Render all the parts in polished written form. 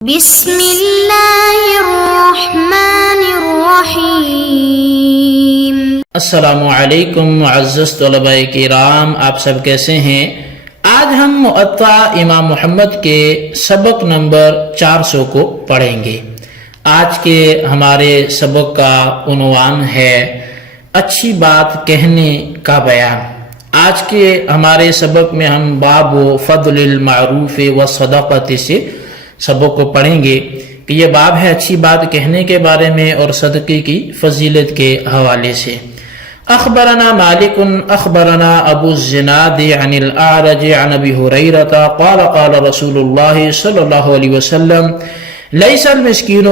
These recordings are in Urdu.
بسم اللہ الرحمن الرحیم۔ السلام علیکم معزز طلباء کرام، آپ سب کیسے ہیں؟ آج ہم موطا امام محمد کے سبق نمبر 400 کو پڑھیں گے۔ آج کے ہمارے سبق کا عنوان ہے اچھی بات کہنے کا بیان۔ آج کے ہمارے سبق میں ہم باب فضل المعروف والصدقہ سے سبق کو پڑھیں گے کہ یہ باب ہے اچھی بات کہنے کے بارے میں اور صدقے کی فضیلت کے حوالے سے۔ اخبرنا مالک اخبرنا ابو الزناد عن الاعرج عن ابی ہریرہ قال قال رسول اللہ صلی اللہ علیہ وسلم ليس المسكين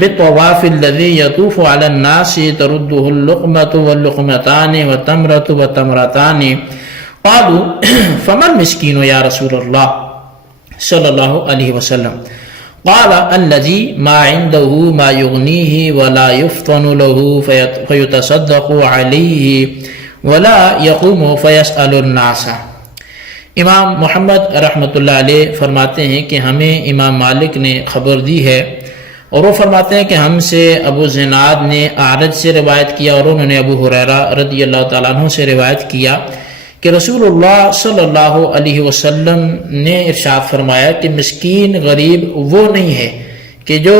بالطواف الذي يطوف على الناس ترده اللقمة واللقمتان والتمرة والتمرتان قالوا فما المسكين يا رسول الله صلی اللہ علیہ وسلم قال الذي ما عنده ما يغنيه ولا يفطن له فيتصدق عليه ولا يقوم فيسأل الناس۔ امام محمد رحمۃ اللہ علیہ فرماتے ہیں کہ ہمیں امام مالک نے خبر دی ہے، اور وہ فرماتے ہیں کہ ہم سے ابو زناد نے اعرج سے روایت کیا، اور انہوں نے ابو ہریرہ رضی اللہ تعالیٰ عنہ سے روایت کیا کہ رسول اللہ صلی اللہ علیہ وسلم نے ارشاد فرمایا کہ مسکین غریب وہ نہیں ہے کہ جو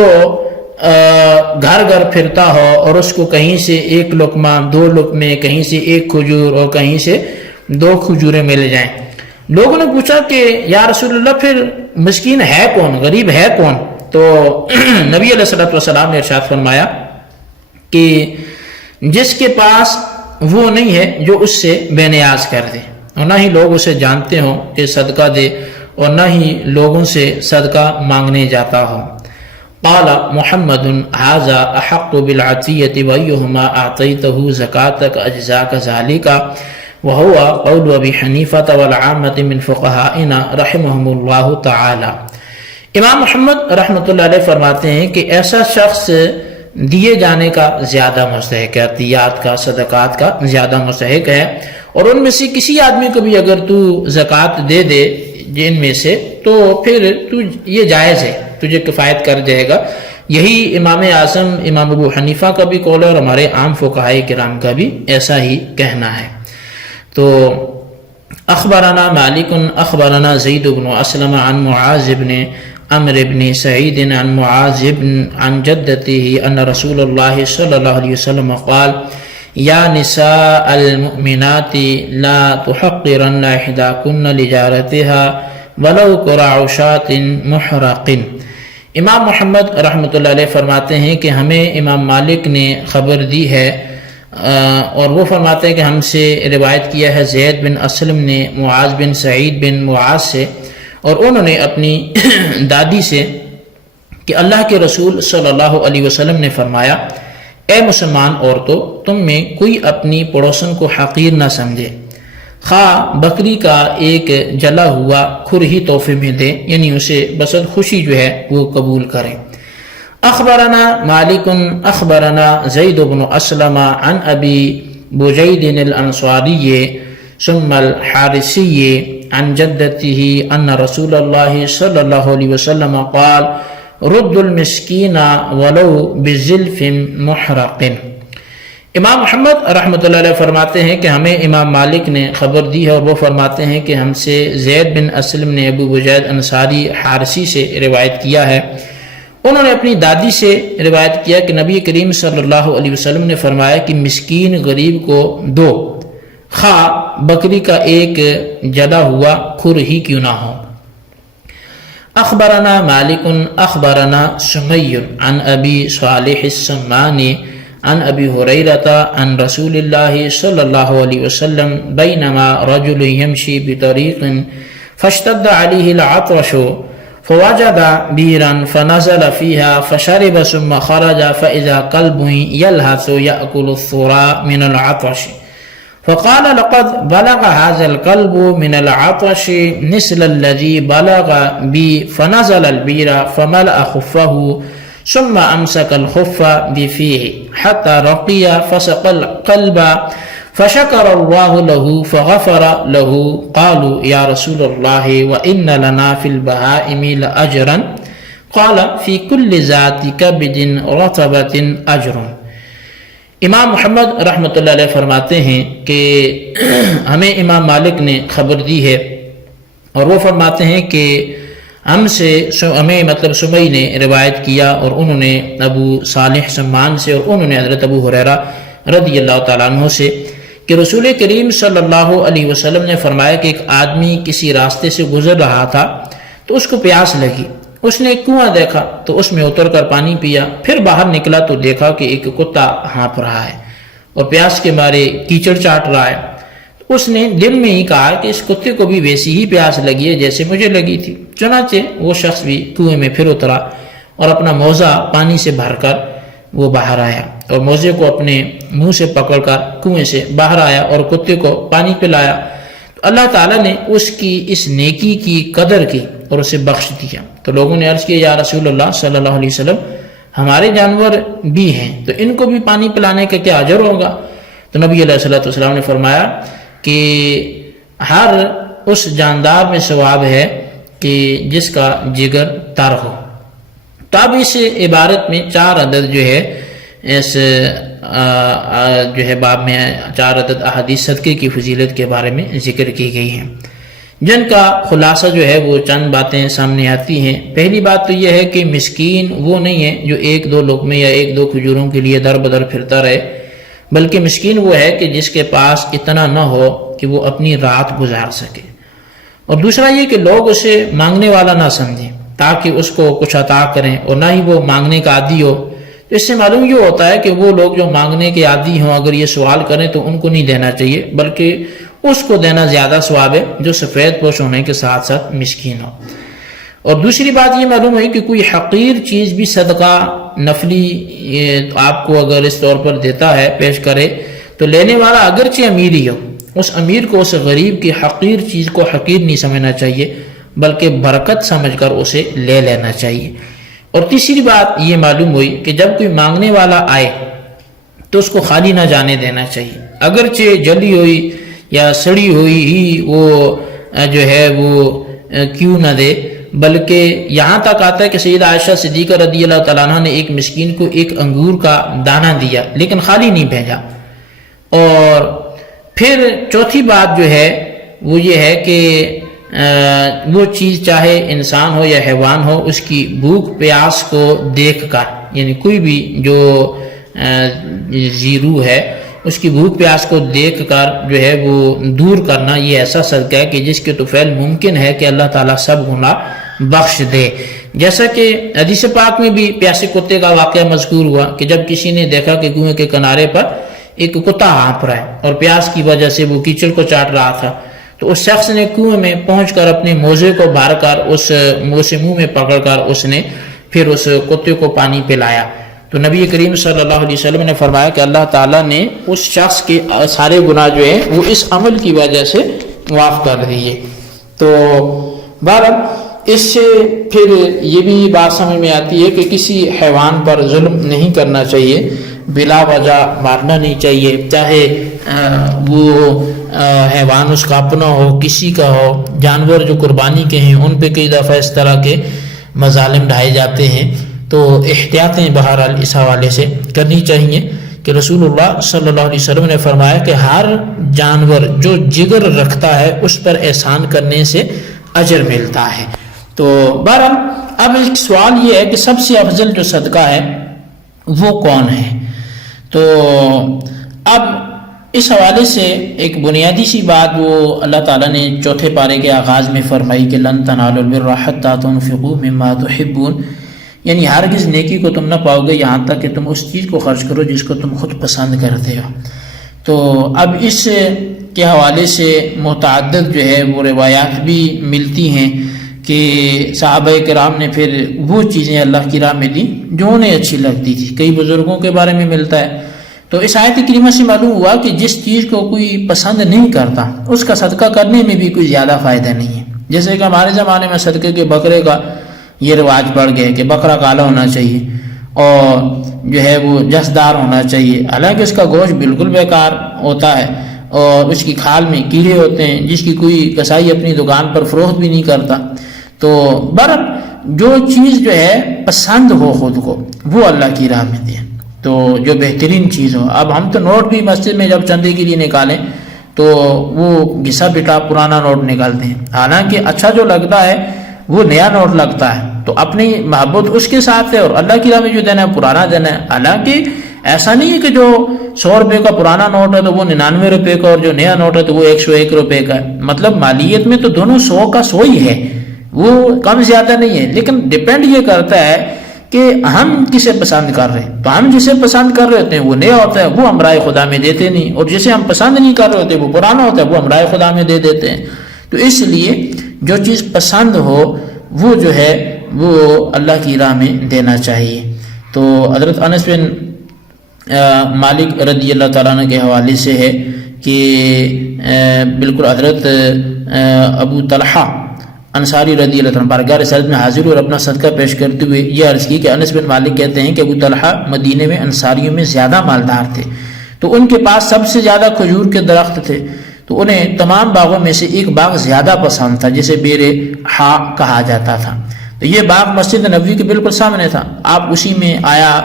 گھر گھر پھرتا ہو اور اس کو کہیں سے ایک لقمہ، دو لقمے، کہیں سے ایک کھجور اور کہیں سے دو کھجوریں مل جائیں۔ لوگوں نے پوچھا کہ یا رسول اللہ پھر مسکین ہے کون، غریب ہے کون؟ تو نبی علیہ الصلوۃ والسلام نے ارشاد فرمایا کہ جس کے پاس وہ نہیں ہے جو اس سے بے نیاز کر دے، اور نہ ہی لوگ اسے جانتے ہوں کہ صدقہ دے، اور نہ ہی لوگوں سے صدقہ مانگنے جاتا ہو۔ قال محمد ھذا احق بالعطیۃ وایہما اعطیتہ زکاتک اجزاک ذلک وهو قول ابی حنیفہ والعامۃ من فقہائنا رحمہم اللہ تعالی۔ امام محمد رحمۃ اللہ علیہ فرماتے ہیں کہ ایسا شخص دیے جانے کا زیادہ مستحق ہے، عطیات کا، صدقات کا زیادہ مستحق ہے، اور ان میں سے کسی آدمی کو بھی اگر تو زکوٰۃ دے دے جن میں سے تو پھر تو یہ جائز ہے، تجھے کفایت کر جائے گا۔ یہی امام اعظم امام ابو حنیفہ کا بھی قول ہے، اور ہمارے عام فقہائے کرام کا بھی ایسا ہی کہنا ہے۔ تو اخبرنا مالک اخبرنا زید بن اسلم عن معاذ بن عمرو بن سعید عن معاذ بن عن جدته ان رسول اللہ صلی اللہ علیہ وسلم قال یا نساء المؤمنات لا تحقرن احداکن لجارتها ولو قرع شاة محرق۔ امام محمد رحمۃ اللہ علیہ فرماتے ہیں کہ ہمیں امام مالک نے خبر دی ہے، اور وہ فرماتے ہیں کہ ہم سے روایت کیا ہے زید بن اسلم نے معاذ بن سعید بن معاذ سے، اور انہوں نے اپنی دادی سے کہ اللہ کے رسول صلی اللہ علیہ وسلم نے فرمایا اے مسلمان عورتوں، تم میں کوئی اپنی پڑوسن کو حقیر نہ سمجھے، خواہ بکری کا ایک جلا ہوا کھر ہی تحفے میں دے، یعنی اسے بسد خوشی جو ہے وہ قبول کریں۔ اخبرنا مالک اخبرنا زید بن اسلم عن ابی بجید الانصاری ثم الحارثی عن جدته ان رسول اللہ صلی اللہ علیہ وسلم قال رد المسکین ولو بزلف محرق۔ امام محمد رحمۃ اللہ علیہ فرماتے ہیں کہ ہمیں امام مالک نے خبر دی ہے، اور وہ فرماتے ہیں کہ ہم سے زید بن اسلم نے ابو بجید انصاری حارثی سے روایت کیا ہے، انہوں نے اپنی دادی سے روایت کیا کہ نبی کریم صلی اللہ علیہ وسلم نے فرمایا کہ مسکین غریب کو دو، خواہ بکری کا ایک جلا ہوا کھر ہی کیوں نہ ہو۔ اخبرنا مالک اخبرنا سمی عن ابی صالح السمانی عن ابی ہریرہ عن رسول اللہ صلی اللہ علیہ وسلم بینما رجل یمشی بطریق فاشتد علیہ العطش فوجد بیرا فنزل فیہا فشرب ثم خرج فاذا قلب یلہث یأکل الثرى من العطش فقال لقد بلغ هذا القلب من العطش مثل الذي بلغ بي فنزل البير فملأ خفه ثم أمسك الخف بفيه حتى رقي فسق القلب فشكر الله له فغفر له قالوا يا رسول الله وإن لنا في البهائم لأجرا قال فی کل ذات کبد رطبۃ اجر۔ امام محمد رحمۃ اللہ علیہ فرماتے ہیں کہ ہمیں امام مالک نے خبر دی ہے، اور وہ فرماتے ہیں کہ ہمیں مطلب سمی نے روایت کیا، اور انہوں نے ابو صالح سمان سے، اور انہوں نے حضرت ابو ہریرہ رضی اللہ تعالیٰ عنہ سے، کہ رسول کریم صلی اللہ علیہ وسلم نے فرمایا کہ ایک آدمی کسی راستے سے گزر رہا تھا تو اس کو پیاس لگی، اس نے ایک کنواں دیکھا تو اس میں اتر کر پانی پیا، پھر باہر نکلا تو دیکھا کہ ایک کتا ہانپ رہا ہے اور پیاس کے مارے کیچڑ چاٹ رہا ہے۔ اس نے دل میں ہی کہا کہ اس کتے کو بھی ویسی ہی پیاس لگی ہے جیسے مجھے لگی تھی، چنانچہ وہ شخص بھی کنویں میں پھر اترا اور اپنا موزہ پانی سے بھر کر وہ باہر آیا، اور موزے کو اپنے منہ سے پکڑ کر کنویں سے باہر آیا اور کتے کو پانی پلایا۔ تو اللہ تعالیٰ نے اس کی اس نیکی کی قدر کی اور اسے بخش دیا۔ تو لوگوں نے عرض کیا یا رسول اللہ صلی اللہ علیہ وسلم، ہمارے جانور بھی ہیں تو ان کو بھی پانی پلانے کا کیا اجر ہوگا؟ تو نبی علیہ الصلوۃ والسلام نے فرمایا کہ ہر اس جاندار میں ثواب ہے کہ جس کا جگر تر ہو۔ تو اب اس عبارت میں 4 عدد جو ہے اس جو ہے باب میں 4 عدد احادیث صدقے کی فضیلت کے بارے میں ذکر کی گئی ہیں، جن کا خلاصہ جو ہے وہ چند باتیں سامنے آتی ہیں۔ پہلی بات تو یہ ہے کہ مسکین وہ نہیں ہے جو 1-2 لقمے یا 1-2 کھجوروں کے لیے در بدر پھرتا رہے، بلکہ مسکین وہ ہے کہ جس کے پاس اتنا نہ ہو کہ وہ اپنی رات گزار سکے۔ اور دوسرا یہ کہ لوگ اسے مانگنے والا نہ سمجھیں تاکہ اس کو کچھ عطا کریں، اور نہ ہی وہ مانگنے کا عادی ہو۔ تو اس سے معلوم یہ ہوتا ہے کہ وہ لوگ جو مانگنے کے عادی ہوں اگر یہ سوال کریں تو ان کو نہیں دینا چاہیے، بلکہ اس کو دینا زیادہ ثواب ہے جو سفید پوش ہونے کے ساتھ ساتھ مسکین ہو۔ اور دوسری بات یہ معلوم ہے کہ کوئی حقیر چیز بھی صدقہ نفلی آپ کو اگر اس طور پر دیتا ہے، پیش کرے، تو لینے والا اگرچہ امیر ہی ہو، اس امیر کو اس غریب کی حقیر چیز کو حقیر نہیں سمجھنا چاہیے، بلکہ برکت سمجھ کر اسے لے لینا چاہیے۔ اور تیسری بات یہ معلوم ہوئی کہ جب کوئی مانگنے والا آئے تو اس کو خالی نہ جانے دینا چاہیے، اگرچہ جلی ہوئی یا سڑی ہوئی ہی وہ جو ہے وہ کیوں نہ دے، بلکہ یہاں تک آتا ہے کہ سیدہ عائشہ صدیقہ رضی اللہ تعالیٰ عنہ نے ایک مسکین کو ایک انگور کا دانہ دیا لیکن خالی نہیں بھیجا۔ اور پھر چوتھی بات جو ہے وہ یہ ہے کہ وہ چیز چاہے انسان ہو یا حیوان ہو، اس کی بھوک پیاس کو دیکھ کر، یعنی کوئی بھی جو زیرو ہے اس کی بھوک پیاس کو دیکھ کر جو ہے وہ دور کرنا، یہ ایسا صدقہ ہے کہ جس کے طفیل ممکن ہے کہ اللہ تعالیٰ سب گناہ بخش دے۔ جیسا کہ حدیث پاک میں بھی پیاسے کتے کا واقعہ مذکور ہوا کہ جب کسی نے دیکھا کہ کنویں کے کنارے پر ایک کتا ہانپ رہا ہے اور پیاس کی وجہ سے وہ کیچڑ کو چاٹ رہا تھا، تو اس شخص نے کنویں میں پہنچ کر اپنے موزے کو بھر کر اس موزے منہ میں پکڑ کر اس نے پھر اس کتے کو پانی پلایا۔ تو نبی کریم صلی اللہ علیہ وسلم نے فرمایا کہ اللہ تعالیٰ نے اس شخص کے سارے گناہ جو ہیں وہ اس عمل کی وجہ سے معاف کر دیے۔ تو بہرحال اس سے پھر یہ بھی بات سمجھ میں آتی ہے کہ کسی حیوان پر ظلم نہیں کرنا چاہیے، بلا وجہ مارنا نہیں چاہیے، چاہے وہ حیوان اس کا اپنا ہو، کسی کا ہو۔ جانور جو قربانی کے ہیں ان پہ کئی دفعہ اس طرح کے مظالم ڈھائے جاتے ہیں، تو احتیاطیں بہرحال اس حوالے سے کرنی چاہیے کہ رسول اللہ صلی اللہ علیہ وسلم نے فرمایا کہ ہر جانور جو جگر رکھتا ہے اس پر احسان کرنے سے اجر ملتا ہے۔ تو بہرحال اب ایک سوال یہ ہے کہ سب سے افضل جو صدقہ ہے وہ کون ہے؟ تو اب اس حوالے سے ایک بنیادی سی بات وہ اللہ تعالیٰ نے 4 پارے کے آغاز میں فرمائی کہ لن تنالوا البر حتى تنفقوا مما تحبون، یعنی ہرگز نیکی کو تم نہ پاؤ گے یہاں تک کہ تم اس چیز کو خرچ کرو جس کو تم خود پسند کرتے ہو۔ تو اب اس کے حوالے سے متعدد جو ہے وہ روایات بھی ملتی ہیں کہ صحابہ کرام نے پھر وہ چیزیں اللہ کی راہ میں دی جو انہیں اچھی لگتی تھی۔ کئی بزرگوں کے بارے میں ملتا ہے۔ تو اس آیت کریمہ سے معلوم ہوا کہ جس چیز کو کوئی پسند نہیں کرتا اس کا صدقہ کرنے میں بھی کوئی زیادہ فائدہ نہیں ہے۔ جیسے کہ ہمارے زمانے میں صدقے کے بکرے کا یہ رواج بڑھ گیا کہ بکرا کالا ہونا چاہیے اور جو ہے وہ جسدار ہونا چاہیے، حالانکہ اس کا گوشت بالکل بیکار ہوتا ہے اور اس کی کھال میں کیڑے ہوتے ہیں جس کی کوئی کسائی اپنی دکان پر فروخت بھی نہیں کرتا۔ تو جو چیز جو ہے پسند ہو خود کو وہ اللہ کی راہ میں دیں، تو جو بہترین چیز ہو۔ اب ہم تو نوٹ بھی مسجد میں جب چندے کے لیے نکالیں تو وہ گھسا پٹا پرانا نوٹ نکالتے ہیں، حالانکہ اچھا جو لگتا ہے وہ نیا نوٹ لگتا ہے، تو اپنی محبت اس کے ساتھ ہے، اور اللہ کی راہ میں جو دینا ہے پرانا دینا ہے۔ حالانکہ ایسا نہیں ہے کہ جو 100 روپے کا پرانا نوٹ ہے تو وہ 99 روپے کا، اور جو نیا نوٹ ہے تو وہ 101 روپے کا ہے۔ مطلب مالیت میں تو دونوں 100 کا 100 ہی ہے، وہ کم زیادہ نہیں ہے، لیکن ڈیپینڈ یہ کرتا ہے کہ ہم کسے پسند کر رہے ہیں۔ تو ہم جسے پسند کر رہے ہوتے ہیں وہ نیا ہوتا ہے، وہ ہم رائے خدا میں دیتے نہیں، اور جسے ہم پسند نہیں کر رہے ہوتے وہ پرانا ہوتا ہے، وہ ہم رائے خدا میں دے دیتے ہیں۔ تو اس لیے جو چیز پسند ہو وہ جو ہے وہ اللہ کی راہ میں دینا چاہیے۔ تو حضرت انس بن مالک رضی اللہ تعالیٰ عنہ کے حوالے سے ہے کہ بالکل حضرت ابو طلحہ انصاری رضی اللہ عنہ بارگاہ رسالت میں حاضر اور اپنا صدقہ پیش کرتے ہوئے یہ عرض کی کہ انس بن مالک کہتے ہیں کہ ابو طلحہ مدینے میں انصاریوں میں زیادہ مالدار تھے، تو ان کے پاس سب سے زیادہ کھجور کے درخت تھے، تو انہیں تمام باغوں میں سے ایک باغ زیادہ پسند تھا جسے بیر ہا کہا جاتا تھا۔ تو یہ باغ مسجد نبوی کے بالکل سامنے تھا، آپ اسی میں آیا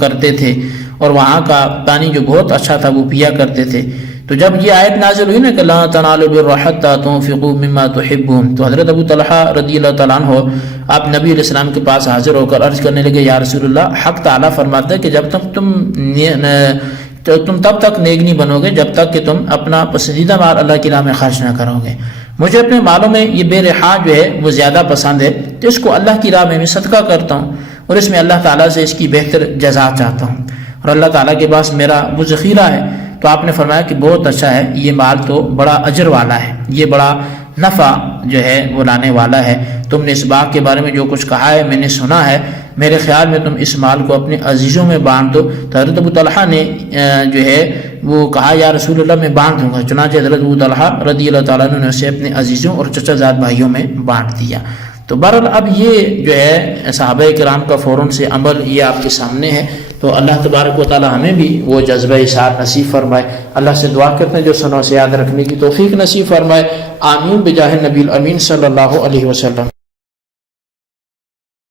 کرتے تھے اور وہاں کا پانی جو بہت اچھا تھا وہ پیا کرتے تھے۔ تو جب یہ آیت نازل ہوئی نا کہ لا تنالوا البر حتى تنفقوا مما تحبون، تو حضرت ابو طلحہ رضی اللہ تعالیٰ عنہ آپ نبی علیہ السلام کے پاس حاضر ہو کر عرض کرنے لگے، یا رسول اللہ، حق تعالیٰ فرماتا ہے کہ جب تک تم تب تک نیک نہیں بنو گے جب تک کہ تم اپنا پسندیدہ مال اللہ کی راہ میں خرچ نہ کرو گے۔ مجھے اپنے مالوں میں یہ بے رحا جو ہے وہ زیادہ پسند ہے، تو اس کو اللہ کی راہ میں صدقہ کرتا ہوں، اور اس میں اللہ تعالیٰ سے اس کی بہتر جزا چاہتا ہوں، اور اللہ تعالیٰ کے پاس میرا وہ ذخیرہ ہے۔ تو آپ نے فرمایا کہ بہت اچھا ہے، یہ مال تو بڑا اجر والا ہے، یہ بڑا نفع جو ہے وہ لانے والا ہے، تم نے اس باغ کے بارے میں جو کچھ کہا ہے میں نے سنا ہے، میرے خیال میں تم اس مال کو اپنے عزیزوں میں بانٹ دو۔ تو حضرت ابو طلحہ نے جو ہے وہ کہا، یا رسول اللہ میں بانٹ دوں گا۔ چنانچہ حضرت ابو طلحہ رضی اللہ تعالیٰ عنہ نے اسے اپنے عزیزوں اور چچا زاد بھائیوں میں بانٹ دیا۔ تو بہرحال اب یہ جو ہے صحابہ کرام کا فوراً سے عمل یہ آپ کے سامنے ہے، تو اللہ تبارک و تعالی ہمیں بھی وہ جذبہ اثار نصیب فرمائے۔ اللہ سے دعا کرتے ہیں جو سنوں سے یاد رکھنے کی توفیق نصیب فرمائے۔ آمین بجاہ نبی الامین صلی اللہ علیہ وسلم۔